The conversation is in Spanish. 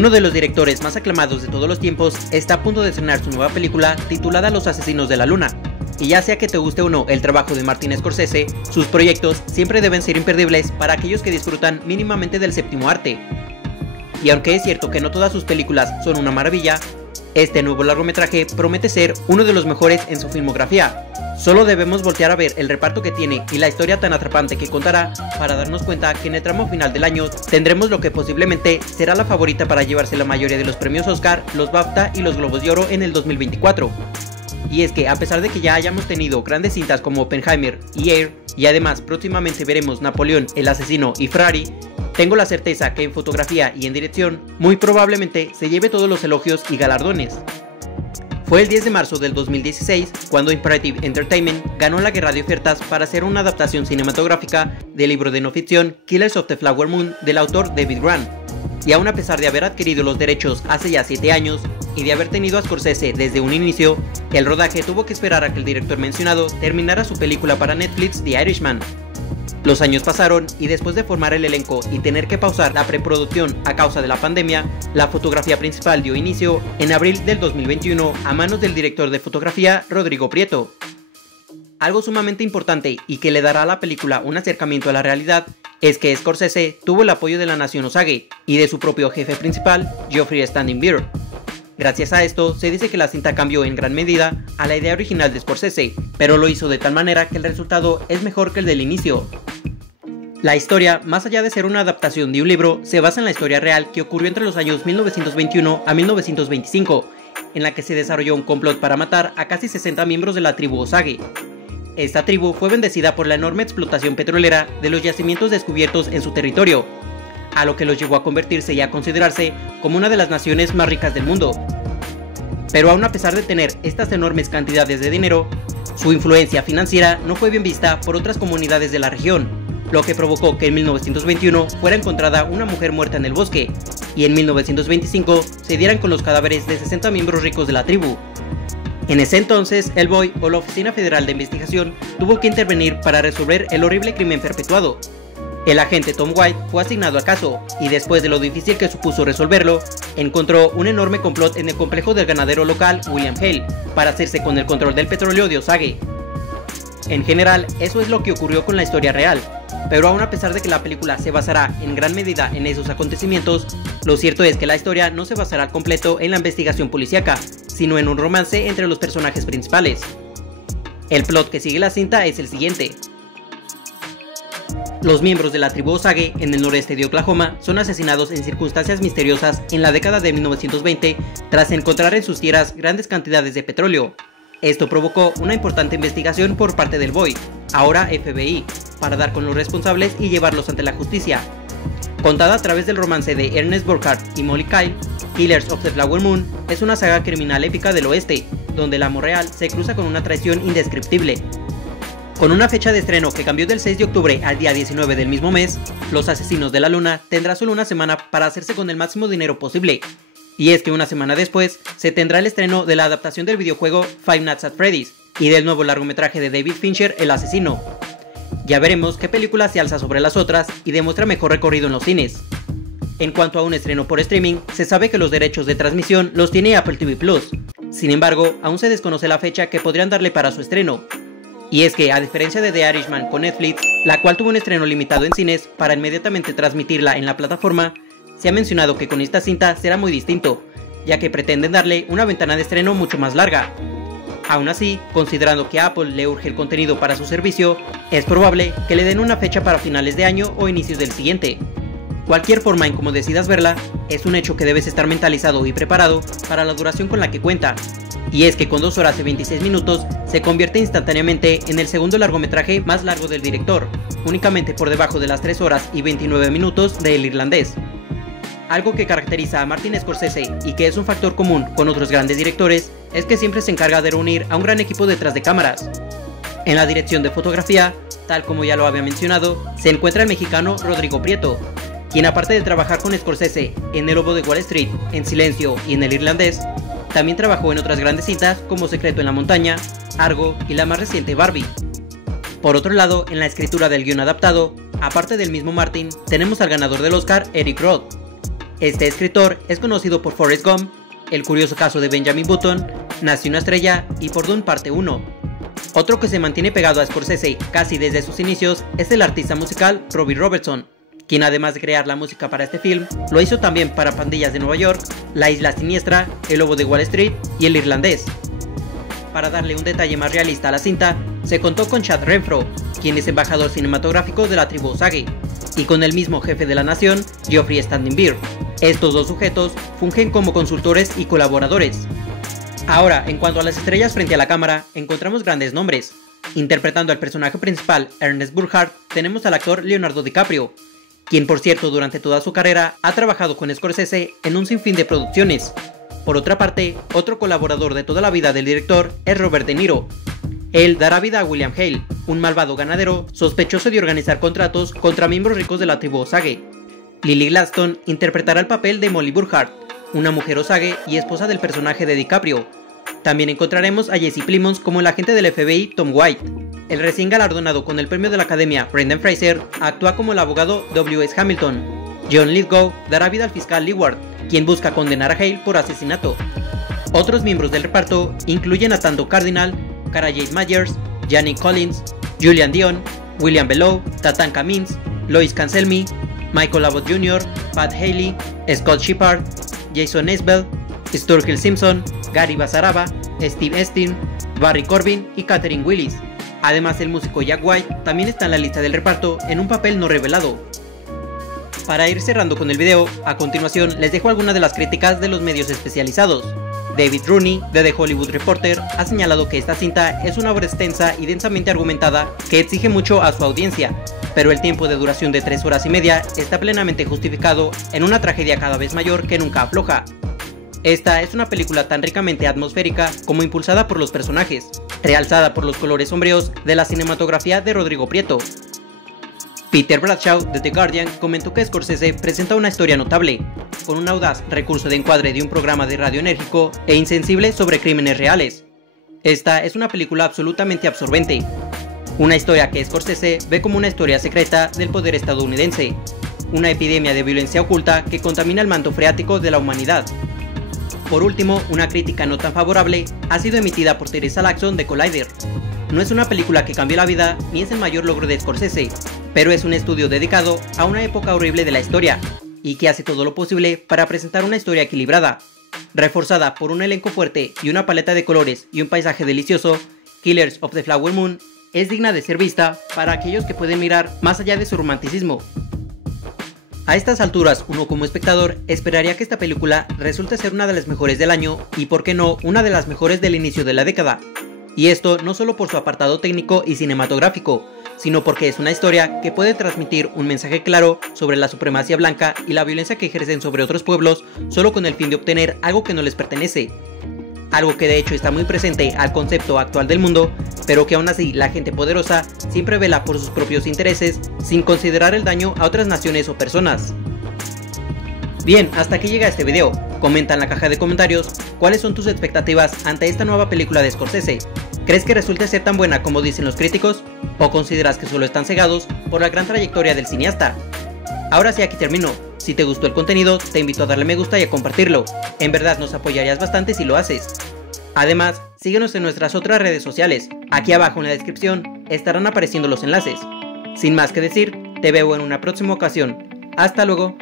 Uno de los directores más aclamados de todos los tiempos está a punto de estrenar su nueva película titulada Los Asesinos de la Luna. Y ya sea que te guste o no el trabajo de Martin Scorsese, sus proyectos siempre deben ser imperdibles para aquellos que disfrutan mínimamente del séptimo arte. Y aunque es cierto que no todas sus películas son una maravilla, este nuevo largometraje promete ser uno de los mejores en su filmografía. Solo debemos voltear a ver el reparto que tiene y la historia tan atrapante que contará para darnos cuenta que en el tramo final del año tendremos lo que posiblemente será la favorita para llevarse la mayoría de los premios Oscar, los BAFTA y los Globos de Oro en el 2024. Y es que a pesar de que ya hayamos tenido grandes cintas como Oppenheimer y Air, y además próximamente veremos Napoleón, El Asesino y Ferrari, tengo la certeza que en fotografía y en dirección muy probablemente se lleve todos los elogios y galardones. Fue el 10 de marzo del 2016 cuando Imperative Entertainment ganó la guerra de ofertas para hacer una adaptación cinematográfica del libro de no ficción Killers of the Flower Moon del autor David Grann. Y aún a pesar de haber adquirido los derechos hace ya 7 años y de haber tenido a Scorsese desde un inicio, el rodaje tuvo que esperar a que el director mencionado terminara su película para Netflix The Irishman. Los años pasaron y después de formar el elenco y tener que pausar la preproducción a causa de la pandemia, la fotografía principal dio inicio en abril del 2021 a manos del director de fotografía Rodrigo Prieto. Algo sumamente importante y que le dará a la película un acercamiento a la realidad es que Scorsese tuvo el apoyo de la Nación Osage y de su propio jefe principal, Geoffrey Standing Beer. Gracias a esto, se dice que la cinta cambió en gran medida a la idea original de Scorsese, pero lo hizo de tal manera que el resultado es mejor que el del inicio. La historia, más allá de ser una adaptación de un libro, se basa en la historia real que ocurrió entre los años 1921 a 1925, en la que se desarrolló un complot para matar a casi 60 miembros de la tribu Osage. Esta tribu fue bendecida por la enorme explotación petrolera de los yacimientos descubiertos en su territorio, a lo que los llevó a convertirse y a considerarse como una de las naciones más ricas del mundo. Pero aún a pesar de tener estas enormes cantidades de dinero, su influencia financiera no fue bien vista por otras comunidades de la región, lo que provocó que en 1921 fuera encontrada una mujer muerta en el bosque, y en 1925 se dieran con los cadáveres de 60 miembros ricos de la tribu. En ese entonces, el BOI o la Oficina Federal de Investigación tuvo que intervenir para resolver el horrible crimen perpetuado. El agente Tom White fue asignado al caso, y después de lo difícil que supuso resolverlo, encontró un enorme complot en el complejo del ganadero local William Hale para hacerse con el control del petróleo de Osage. En general, eso es lo que ocurrió con la historia real, pero aún a pesar de que la película se basará en gran medida en esos acontecimientos, lo cierto es que la historia no se basará al completo en la investigación policíaca, sino en un romance entre los personajes principales. El plot que sigue la cinta es el siguiente. Los miembros de la tribu Osage en el noreste de Oklahoma son asesinados en circunstancias misteriosas en la década de 1920 tras encontrar en sus tierras grandes cantidades de petróleo. Esto provocó una importante investigación por parte del BOI, ahora FBI, para dar con los responsables y llevarlos ante la justicia. Contada a través del romance de Ernest Borgnine y Molly Kyle, Killers of the Flower Moon es una saga criminal épica del oeste, donde el amor real se cruza con una traición indescriptible. Con una fecha de estreno que cambió del 6 de octubre al día 19 del mismo mes, Los Asesinos de la Luna tendrá solo una semana para hacerse con el máximo dinero posible. Y es que una semana después se tendrá el estreno de la adaptación del videojuego Five Nights at Freddy's y del nuevo largometraje de David Fincher, El Asesino. Ya veremos qué película se alza sobre las otras y demuestra mejor recorrido en los cines. En cuanto a un estreno por streaming, se sabe que los derechos de transmisión los tiene Apple TV Plus. Sin embargo, aún se desconoce la fecha que podrían darle para su estreno. Y es que, a diferencia de The Irishman con Netflix, la cual tuvo un estreno limitado en cines para inmediatamente transmitirla en la plataforma, se ha mencionado que con esta cinta será muy distinto, ya que pretenden darle una ventana de estreno mucho más larga. Aún así, considerando que a Apple le urge el contenido para su servicio, es probable que le den una fecha para finales de año o inicios del siguiente. Cualquier forma en cómo decidas verla, es un hecho que debes estar mentalizado y preparado para la duración con la que cuenta. Y es que con 2 horas y 26 minutos se convierte instantáneamente en el segundo largometraje más largo del director, únicamente por debajo de las 3 horas y 29 minutos de El Irlandés. Algo que caracteriza a Martin Scorsese y que es un factor común con otros grandes directores es que siempre se encarga de reunir a un gran equipo detrás de cámaras. En la dirección de fotografía, tal como ya lo había mencionado, se encuentra el mexicano Rodrigo Prieto, quien aparte de trabajar con Scorsese en El Lobo de Wall Street, En Silencio y en El Irlandés, también trabajó en otras grandes cintas como Secreto en la Montaña, Argo y la más reciente Barbie. Por otro lado, en la escritura del guión adaptado, aparte del mismo Martin, tenemos al ganador del Oscar, Eric Roth. Este escritor es conocido por Forrest Gump, El curioso caso de Benjamin Button, Nació una estrella y por Dune parte 1. Otro que se mantiene pegado a Scorsese casi desde sus inicios es el artista musical Robbie Robertson, quien además de crear la música para este film, lo hizo también para Pandillas de Nueva York, La Isla Siniestra, El Lobo de Wall Street y El Irlandés. Para darle un detalle más realista a la cinta, se contó con Chad Renfro, quien es embajador cinematográfico de la tribu Osage, y con el mismo jefe de la nación, Geoffrey Standing Beer. Estos dos sujetos fungen como consultores y colaboradores. Ahora, en cuanto a las estrellas frente a la cámara, encontramos grandes nombres. Interpretando al personaje principal, Ernest Burkhart, tenemos al actor Leonardo DiCaprio, quien por cierto durante toda su carrera ha trabajado con Scorsese en un sinfín de producciones. Por otra parte, otro colaborador de toda la vida del director es Robert De Niro. Él dará vida a William Hale, un malvado ganadero sospechoso de organizar contratos contra miembros ricos de la tribu Osage. Lily Gladstone interpretará el papel de Molly Burkhart, una mujer Osage y esposa del personaje de DiCaprio. También encontraremos a Jesse Plemons como el agente del FBI Tom White. El recién galardonado con el premio de la Academia Brendan Fraser actúa como el abogado W.S. Hamilton. John Lithgow dará vida al fiscal Leeward, quien busca condenar a Hale por asesinato. Otros miembros del reparto incluyen a Tando Cardinal, Cara Jade Myers, Janet Collins, Julian Dion, William Bellow, Tatanka Mintz, Lois Cancelmi, Michael Abbott Jr., Pat Haley, Scott Shepard, Jason Isbell, Sturgill Simpson, Gary Basaraba, Steve Estin, Barry Corbin y Catherine Willis. Además, el músico Jack White también está en la lista del reparto en un papel no revelado. Para ir cerrando con el video, a continuación les dejo algunas de las críticas de los medios especializados. David Rooney, de The Hollywood Reporter, ha señalado que esta cinta es una obra extensa y densamente argumentada que exige mucho a su audiencia, pero el tiempo de duración de 3 horas y media está plenamente justificado en una tragedia cada vez mayor que nunca afloja. Esta es una película tan ricamente atmosférica como impulsada por los personajes, realzada por los colores sombríos de la cinematografía de Rodrigo Prieto. Peter Bradshaw de The Guardian comentó que Scorsese presenta una historia notable, con un audaz recurso de encuadre de un programa de radio enérgico e insensible sobre crímenes reales. Esta es una película absolutamente absorbente, una historia que Scorsese ve como una historia secreta del poder estadounidense, una epidemia de violencia oculta que contamina el manto freático de la humanidad. Por último, una crítica no tan favorable ha sido emitida por Teresa Laxon de Collider. No es una película que cambió la vida ni es el mayor logro de Scorsese, pero es un estudio dedicado a una época horrible de la historia, y que hace todo lo posible para presentar una historia equilibrada. Reforzada por un elenco fuerte y una paleta de colores y un paisaje delicioso, Killers of the Flower Moon es digna de ser vista para aquellos que pueden mirar más allá de su romanticismo. A estas alturas, uno como espectador esperaría que esta película resulte ser una de las mejores del año y, por qué no, una de las mejores del inicio de la década. Y esto no solo por su apartado técnico y cinematográfico, sino porque es una historia que puede transmitir un mensaje claro sobre la supremacía blanca y la violencia que ejercen sobre otros pueblos solo con el fin de obtener algo que no les pertenece. Algo que de hecho está muy presente al concepto actual del mundo, pero que aún así la gente poderosa siempre vela por sus propios intereses sin considerar el daño a otras naciones o personas. Bien, hasta aquí llega este video. Comenta en la caja de comentarios cuáles son tus expectativas ante esta nueva película de Scorsese. ¿Crees que resulte ser tan buena como dicen los críticos? ¿O consideras que solo están cegados por la gran trayectoria del cineasta? Ahora sí, aquí termino. Si te gustó el contenido, te invito a darle me gusta y a compartirlo. En verdad nos apoyarías bastante si lo haces. Además, síguenos en nuestras otras redes sociales. Aquí abajo en la descripción estarán apareciendo los enlaces. Sin más que decir, te veo en una próxima ocasión. Hasta luego.